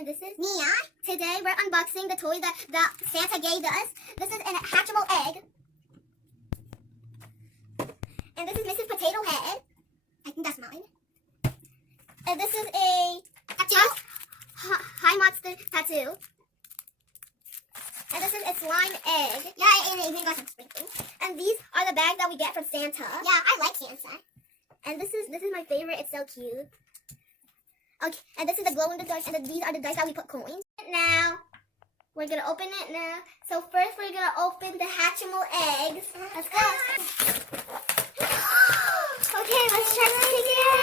and this is Mia. Today we're unboxing the toy that Santa gave us. This is a hatchable egg. And this is Mrs. Potato Head. I think that's mine. And this is a High Monster tattoo. And this is a slime egg. Yeah, and it even got some sprinkles. And these are the bags that we get from Santa. Yeah, I like Santa. And this is my favorite. It's so cute. Okay, and this is the glow in the dark, and these are the dice that we put coins. Now, we're gonna open it now. So first, we're gonna open the hatchable eggs. Let's go. Okay, let's try to take it out.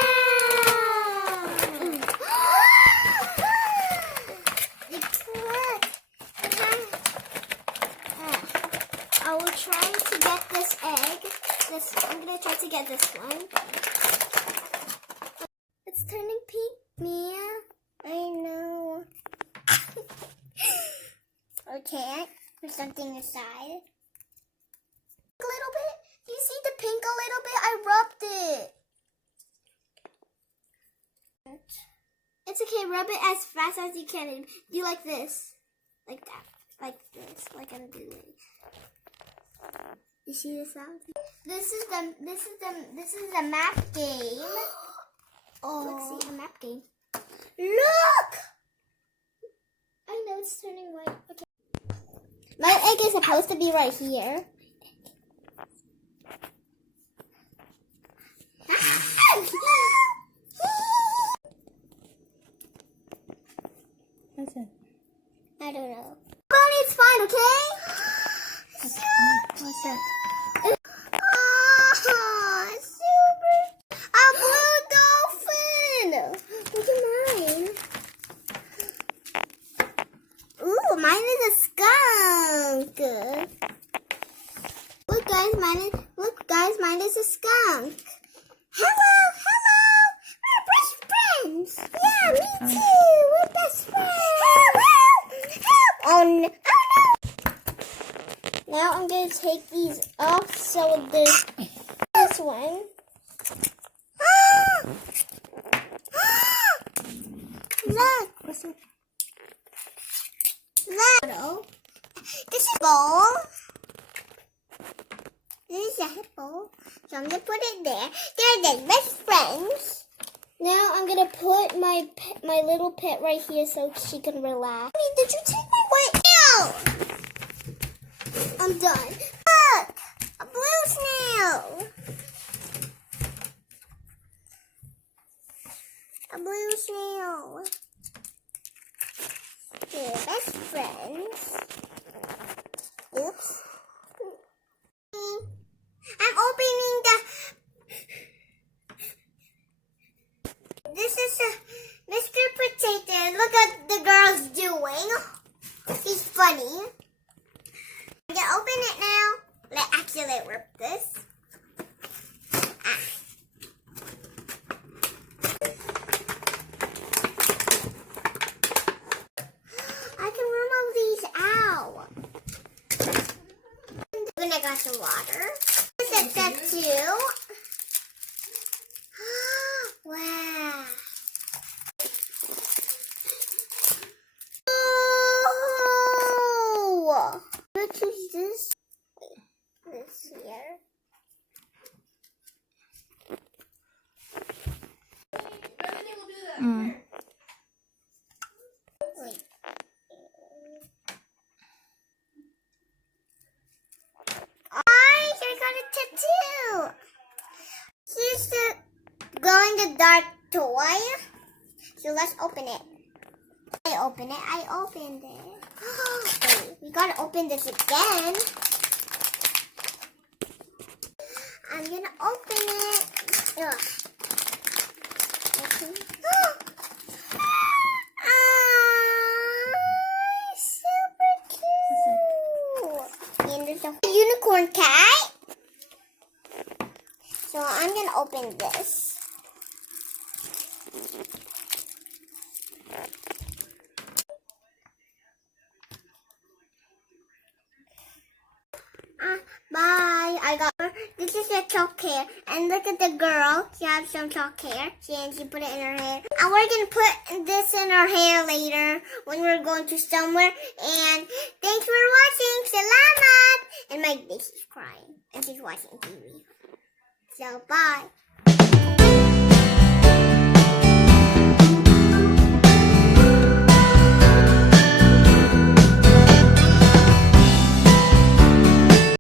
I will try to get this egg. I'm gonna try to get this one. It's turning pink, Mia. I know. Okay, put something aside. A little bit. Do you see the pink a little bit? I rubbed it. It's okay. Rub it as fast as you can. Do like this, like that, like this, like I'm doing. You see the sound? This is the map game. Oh, look, see the map game. Look! I know it's turning white. Okay. My egg is supposed to be right here. What's it? I don't know. Bonnie, it's fine, okay? What's that? Oh, super! A blue dolphin! Look at mine. Ooh, mine is a skunk. Look, guys, mine is a skunk. Hello, we're best friends. Yeah, me too. We're best friends. Help! Oh no! Now I'm gonna take these off. So there's this one. Look. What's it? Look. This is a bowl. This is a bowl. So I'm gonna put it there. They're the best friends. Now I'm gonna put my little pet right here so she can relax. Honey, did you take my white nail? I'm done. Look! A blue snail! A blue snail. They're best friends. Oops. I'm opening This is Mr. Potato. Look at the girl's doing. He's funny. I'm gonna open it now. Let's rip this. I can remove these out. Then I got some water. This is that too. Wow. Oh! Let's use this. This here. Wait. I got a tattoo. Here's the glow in the dark toy. So let's open it. I opened it. Wait, we gotta open this again. I'm gonna open it. Ugh. Okay. Super cute. And there's a unicorn cat. So I'm gonna open this. Bye. I got her. This is a choker. And look at the girl. She has some chalk hair. And she put it in her hair. And we're going to put this in her hair later when we're going to somewhere. And thanks for watching. Salamat! And my niece is crying. And she's watching TV. So, bye.